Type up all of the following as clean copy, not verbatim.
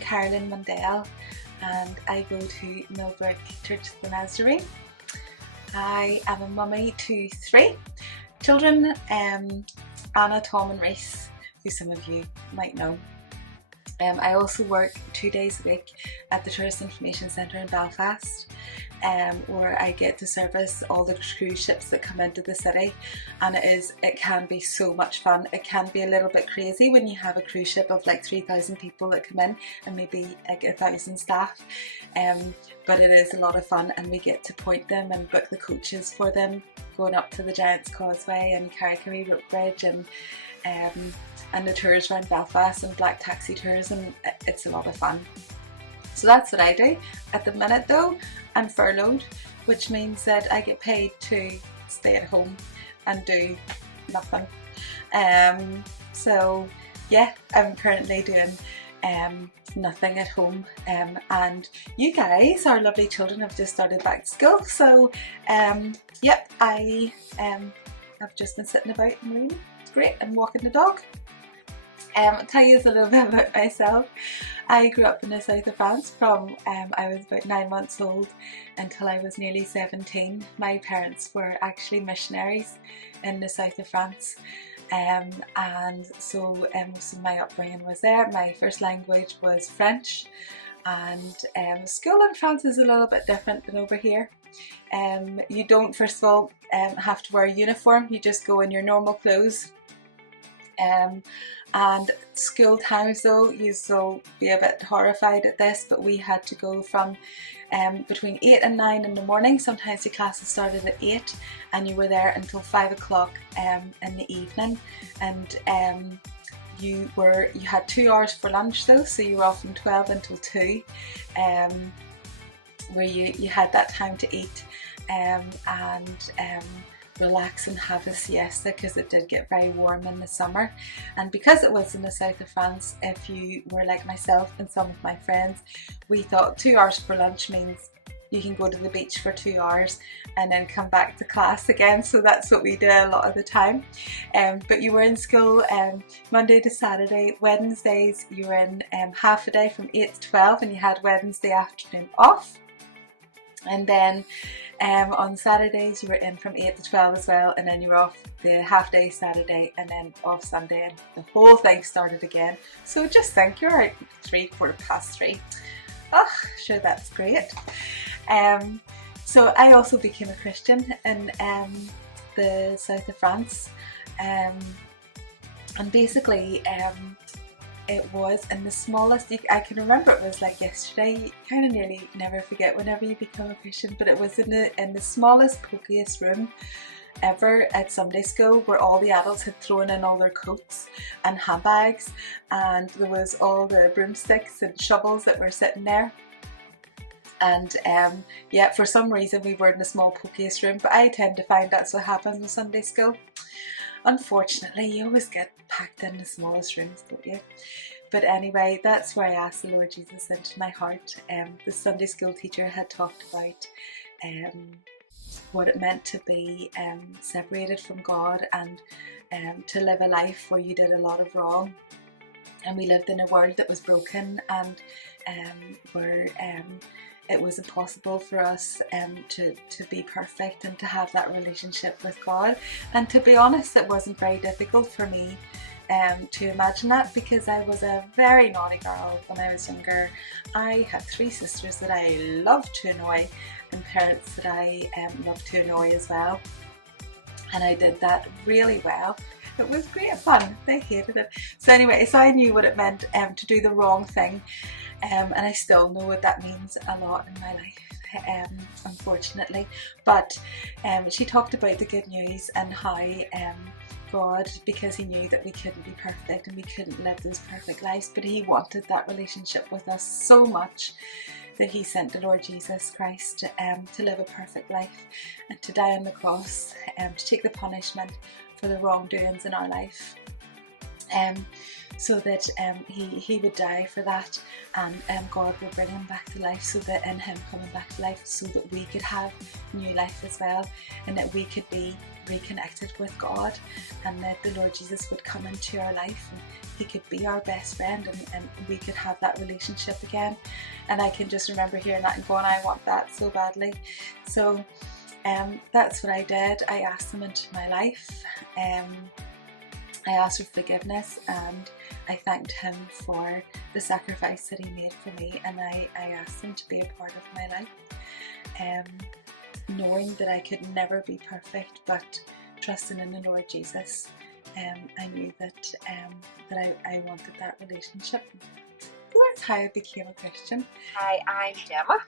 Carolyn and I go to Millbrook Church of the Nazarene. I am a mummy to 3 children, Anna, Tom and Reese, who some of you might know. I also work 2 days a week at the Tourist Information Centre in Belfast, where I get to service all the cruise ships that come into the city, and it can be so much fun. It can be a little bit crazy when you have a cruise ship of like 3,000 people that come in and maybe like 1,000 staff, but it is a lot of fun, and we get to point them and book the coaches for them going up to the Giant's Causeway and Carrickaway Rope Bridge and the tours around Belfast and black taxi tours, and it's a lot of fun. So that's what I do. At the minute though, I'm furloughed, which means that I get paid to stay at home and do nothing. So yeah, I'm currently doing nothing at home, and you guys, our lovely children, have just started back to school, so yep, I have just been sitting about and reading. It's great, and walking the dog. I'll tell you a little bit about myself. I grew up in the south of France from I was about 9 months old until I was nearly 17. My parents were actually missionaries in the south of France, and so most of my upbringing was there. My first language was French, and school in France is a little bit different than over here. You don't, first of all, have to wear a uniform. You just go in your normal clothes. And school times though, you'll be a bit horrified at this, but we had to go from between 8 and 9 in the morning. Sometimes the classes started at 8 and you were there until 5 o'clock in the evening, and you had 2 hours for lunch though, so you were off from 12 until 2, where you had that time to eat and relax and have a siesta, because it did get very warm in the summer. And because it was in the south of France, if you were like myself and some of my friends, we thought 2 hours for lunch means you can go to the beach for 2 hours and then come back to class again. So that's what we did a lot of the time. But you were in school Monday to Saturday. Wednesdays you were in half a day from 8 to 12, and you had Wednesday afternoon off. And then on Saturdays you were in from 8 to 12 as well, and then you were off the half day Saturday and then off Sunday, and the whole thing started again. So just think, you're out 3:15. Oh, sure, that's great. So I also became a Christian in the south of France, and basically it was in the smallest, I can remember it was like yesterday. You kind of nearly never forget whenever you become a Christian, but it was in the smallest, pokiest room ever at Sunday school, where all the adults had thrown in all their coats and handbags, and there was all the broomsticks and shovels that were sitting there. And yeah, for some reason we were in the small, pokiest room, but I tend to find that's what happens in Sunday school. Unfortunately, you always get packed in the smallest rooms, don't you? But anyway, that's where I asked the Lord Jesus into my heart. The Sunday school teacher had talked about what it meant to be separated from God, and to live a life where you did a lot of wrong. And we lived in a world that was broken, and where it was impossible for us to be perfect and to have that relationship with God. And to be honest, it wasn't very difficult for me to imagine that, because I was a very naughty girl when I was younger. I had 3 sisters that I loved to annoy, and parents that I loved to annoy as well. And I did that really well. It was great fun. They hated it. So anyway, so I knew what it meant to do the wrong thing. And I still know what that means a lot in my life, unfortunately. But she talked about the good news and how God, because he knew that we couldn't be perfect and we couldn't live those perfect lives, but he wanted that relationship with us so much that he sent the Lord Jesus Christ to live a perfect life and to die on the cross, to take the punishment for the wrongdoings in our life. so that he would die for that, and God would bring him back to life, so that in him coming back to life, so that we could have new life as well, and that we could be reconnected with God, and that the Lord Jesus would come into our life and he could be our best friend, and we could have that relationship again. And I can just remember hearing that and going, I want that so badly. So that's what I did. I asked him into my life. I asked for forgiveness, and I thanked him for the sacrifice that he made for me, and I asked him to be a part of my life, knowing that I could never be perfect, but trusting in the Lord Jesus. I knew that I wanted that relationship. So that's how I became a Christian. Hi, I'm Gemma.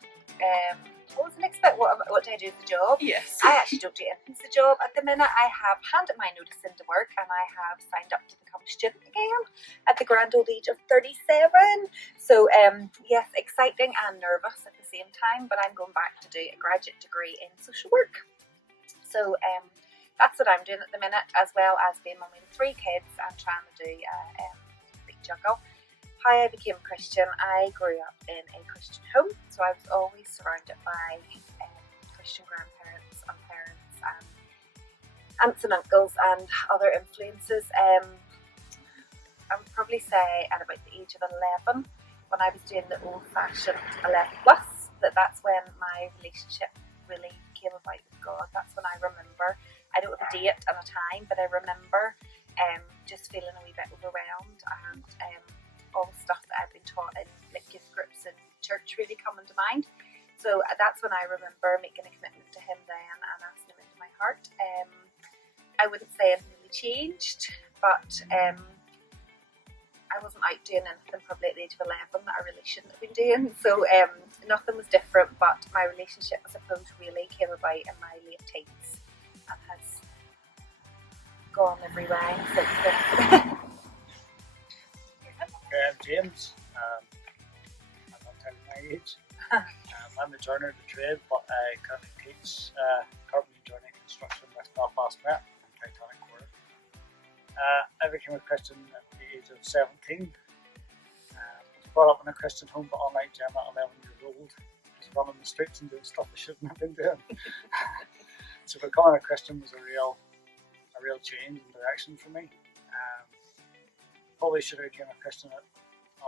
What was the next bit? What do I do with the job? Yes. I actually don't do anything with the job at the minute. I have handed my notice into work, and I have signed up to become a student again at the grand old age of 37. So yes, exciting and nervous at the same time, but I'm going back to do a graduate degree in social work. So that's what I'm doing at the minute, as well as being mummy with 3 kids and trying to do a big juggle. How I became a Christian, I grew up in a Christian home, so I was always surrounded by Christian grandparents and parents and aunts and uncles and other influences. I would probably say at about the age of 11, when I was doing the old-fashioned 11 plus, that's when my relationship really came about with God. That's when I remember, I don't have a date and a time, but I remember just feeling a wee bit overwhelmed, and all the stuff that I've been taught in like youth groups and church really coming to mind. So that's when I remember making a commitment to him then and asking him into my heart. I wouldn't say anything really changed, but I wasn't out doing anything probably at the age of 11 that I really shouldn't have been doing. So nothing was different, but my relationship, I suppose, really came about in my late teens and has gone every way since then. I'm James. I'm not telling my age. I'm a joiner of the trade, but I currently teach carpentry, joinery, construction with Belfast Met and Titanic Quarter. I became a Christian at the age of 17. I was brought up in a Christian home, but unlike Gemma, 11 years old, just running the streets and doing stuff I shouldn't have been doing. So becoming a Christian was a real change in direction for me. Probably should have become a Christian a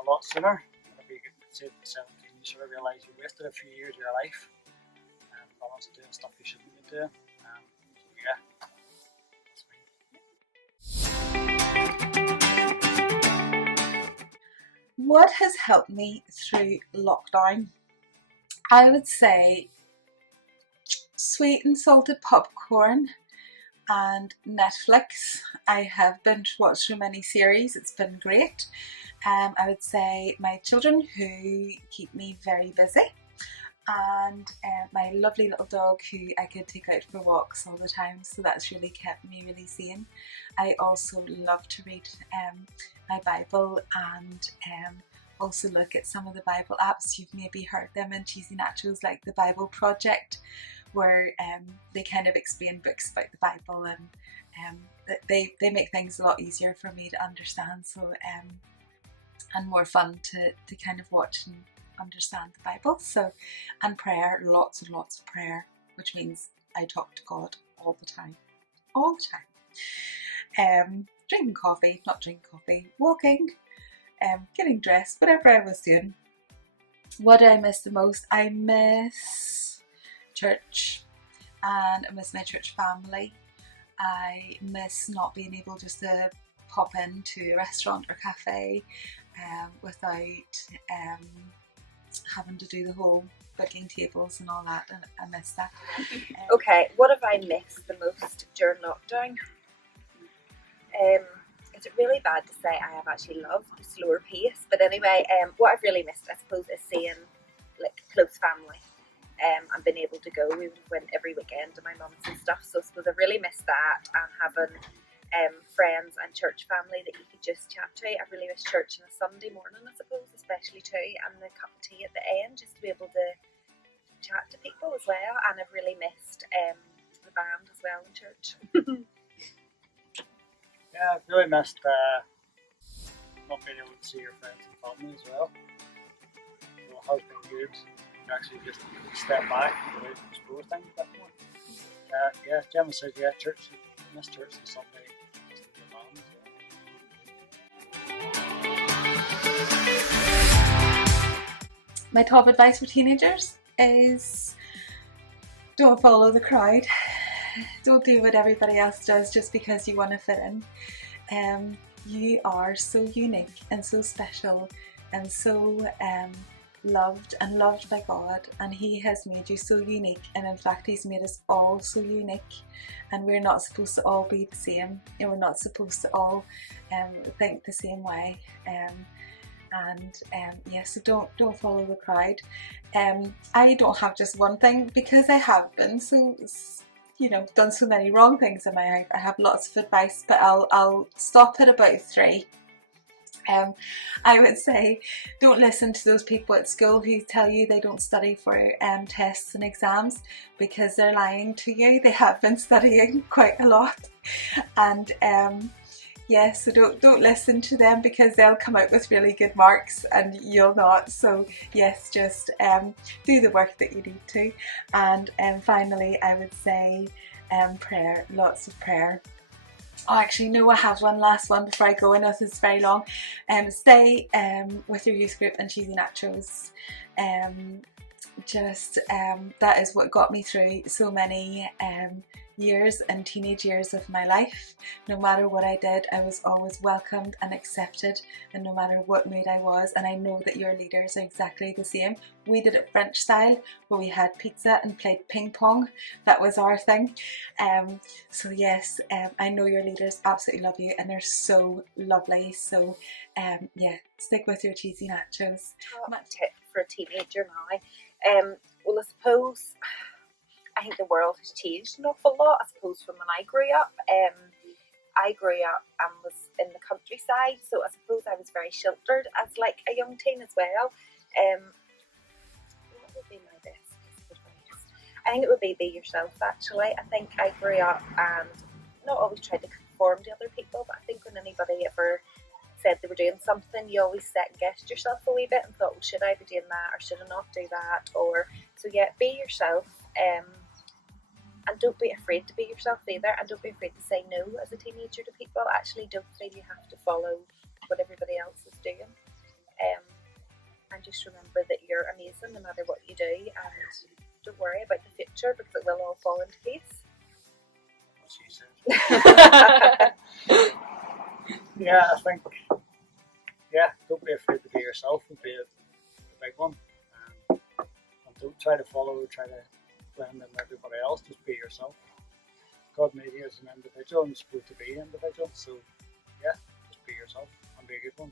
lot sooner. If you get saved at 17, you sort of realise you wasted a few years of your life and balanced doing stuff you shouldn't be doing. So yeah, that's me. What has helped me through lockdown? I would say sweet and salted popcorn and Netflix. I have binge watched so many series, it's been great. I would say my children, who keep me very busy, and my lovely little dog, who I could take out for walks all the time, so that's really kept me really sane. I also love to read my Bible, and also look at some of the Bible apps. You've maybe heard them in Cheesy Nachos, like the Bible Project, where they kind of explain books about the Bible, and they make things a lot easier for me to understand, so and more fun to kind of watch and understand the Bible. So, and prayer, lots and lots of prayer, which means I talk to God all the time, drinking coffee, not drinking coffee, walking, getting dressed, whatever I was doing. What do I miss the most? I miss church, and I miss my church family. I miss not being able just to pop into a restaurant or cafe without having to do the whole booking tables and all that, and I miss that. Okay, what have I missed the most during lockdown? Is it really bad to say I have actually loved the slower pace? But anyway, what I've really missed, I suppose, is seeing like close family. And being able to go. We went every weekend to my mum's and stuff, so I suppose I really missed that, and having friends and church family that you could just chat to. I really miss church on a Sunday morning, I suppose, especially too, and the cup of tea at the end, just to be able to chat to people as well. And I've really missed the band as well in church. Yeah, I've really missed not being able to see your friends and family as well. So it has been good to actually just step back and explore things a bit more. Yeah, Gemma said, yeah, church, miss church on Sunday, just with your mum as well. My top advice for teenagers is don't follow the crowd. Don't do what everybody else does just because you want to fit in. You are so unique and so special and so loved by God, and He has made you so unique, and in fact He's made us all so unique, and we're not supposed to all be the same, and we're not supposed to all think the same way. So don't follow the crowd. I don't have just one thing, because I have been so, done so many wrong things in my life. I have lots of advice, but I'll stop at about 3. I would say don't listen to those people at school who tell you they don't study for tests and exams, because they're lying to you. They have been studying quite a lot, and so don't listen to them, because they'll come out with really good marks and you'll not. So yes, just do the work that you need to. And finally, I would say prayer, lots of prayer. Oh, actually, no, I have one last one before I go. I know this is very long. Stay with your youth group and cheesy nachos. That is what got me through so many years and teenage years of my life. No matter what I did, I was always welcomed and accepted, and no matter what mood I was. And I know that your leaders are exactly the same. We did it French style, where we had pizza and played ping pong. That was our thing. So yes, I know your leaders absolutely love you, and they're so lovely. So stick with your cheesy nachos. My tip for a teenager now. Well, I suppose I think the world has changed an awful lot. I suppose from when I grew up. I grew up and was in the countryside, so I suppose I was very sheltered as like a young teen as well. What would be my best piece of advice? I think it would be yourself, actually. I think I grew up and not always tried to conform to other people, but I think when anybody ever said they were doing something, you always second guessed yourself a wee bit and thought, well, should I be doing that or should I not do that? So be yourself, and don't be afraid to be yourself either, and don't be afraid to say no as a teenager to people. Actually, don't feel you have to follow what everybody else is doing, and just remember that you're amazing no matter what you do, and don't worry about the future, because it will all fall into place. What she said. Yeah, I think, don't be afraid to be yourself, and be the big one. And don't try to try to blend in everybody else, just be yourself. God made you as an individual, and you're supposed to be an individual, so just be yourself and be a good one.